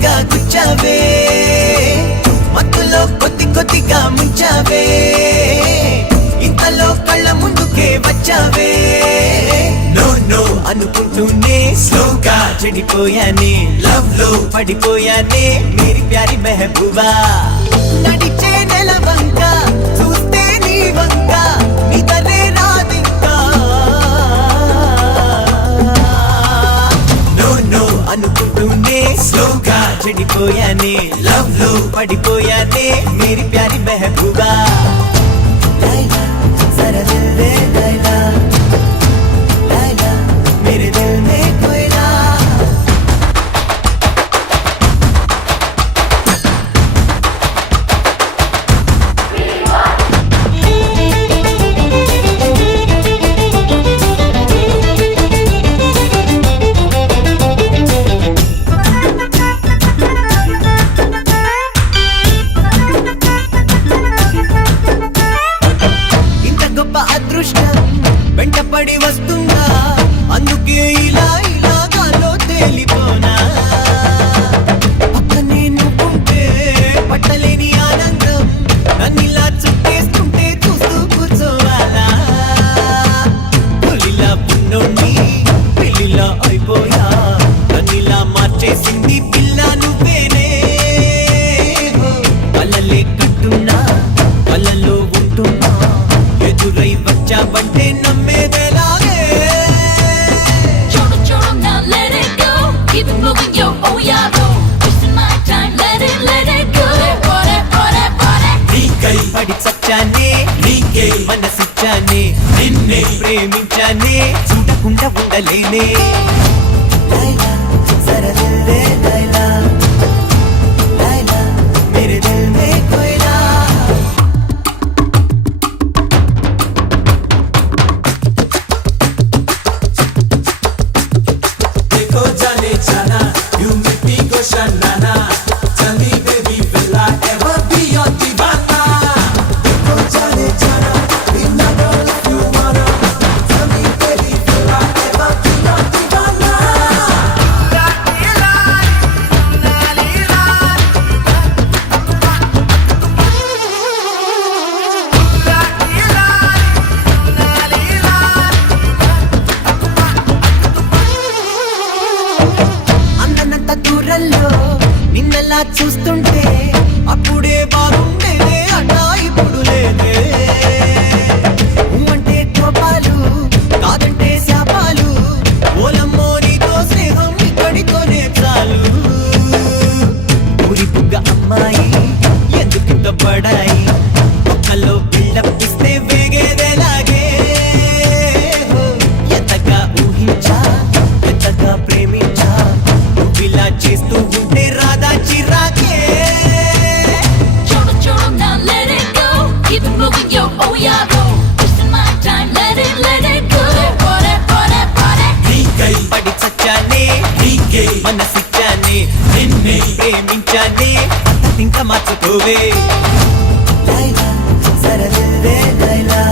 సూదిగా గుచ్చావే మత్తులో కొద్దిగా ముంచావే ఇంతలో కళ్ళ ముందుకే వచ్చావే నో నో అనుకుంటూనే స్లోగా చెడిపోయానే లవ్ లో పడిపోయానే మేరీ ప్యారీ మెహబూబా నడిచే నెల వంక చూస్తే నీ వంక నిదరే రాదింకా నో నో అనుకుంటూనే స్లోగా చెడిపోయానే లవ్ లో పడిపోయానే మేరీ ప్యారీ మెహబూబా లైలా జరా దిల్ దే లైలా లైలా మేరే దిల్ మే కోయిలా అదృష్టం వెంటపడి వస్తుందా అందుకే ఇలా గాల్లో తేలిపోనా పక్కనే నువ్వుంటే పట్టలేని ఆనందం నన్నిలా చుట్టేస్తుంటే చూస్తూ కూర్చోవాలా పులిలా పున్నోణ్ణి పిల్లిలా అయిపోయా నన్నిలా మార్చేసింది పిల్ల నువ్వేనే కలలే కట్టున్నా కలలో ఉంటున్నా ఎదురై వచ్చావంటే నమ్మేదేలాగే Choro, now let it go. Keep it moving, yo, oh yeah, bro. Wasting my time, let it go. Body. నీకై పడి చచ్చానే నీకే మనసిచ్చానే నిన్నే ప్రేమించానే చూడకుండా ఉండలేనే లైలా జరా దిల్ దే లైలా లైలా మేరే దిల్ మే కోయిలా Chana, you make me go shanana. Tell me, baby, will I ever be your divana? Go Chana, be my girl if you wanna. Tell me, baby, will I ever be your divana? అందనంత దూరంలో నిన్నలా చూస్తుంటే అప్పుడే బాగుండేదే అన్నా ఇప్పుడు లేదే అంటే కోపాలు కాదంటే శాపాలు ఓలమ్మో నీతో స్నేహం ఇక్కడితోనే చాలు ఊరి బుగ్గ అమ్మాయి ఎందుకింత పడాయి ఒక్కలో బిల్డప్ ఇస్తే వేగేదేలాగే ఎంతగా ఊహించా ఎంతగా ప్రేమించా నువ్విలా చేస్తూ ఉంటే రాదా చిరాకే Choro, now let it go. Keep it moving, yo, oh yeah, bro. Wasting my time, let it go. Body. నీకై పడి చచ్చానే నీకే మనసిచ్చానే నిన్నే ప్రేమించానే ఇంకా మార్చుకోవే లైలా జరా దిల్ దే లైలా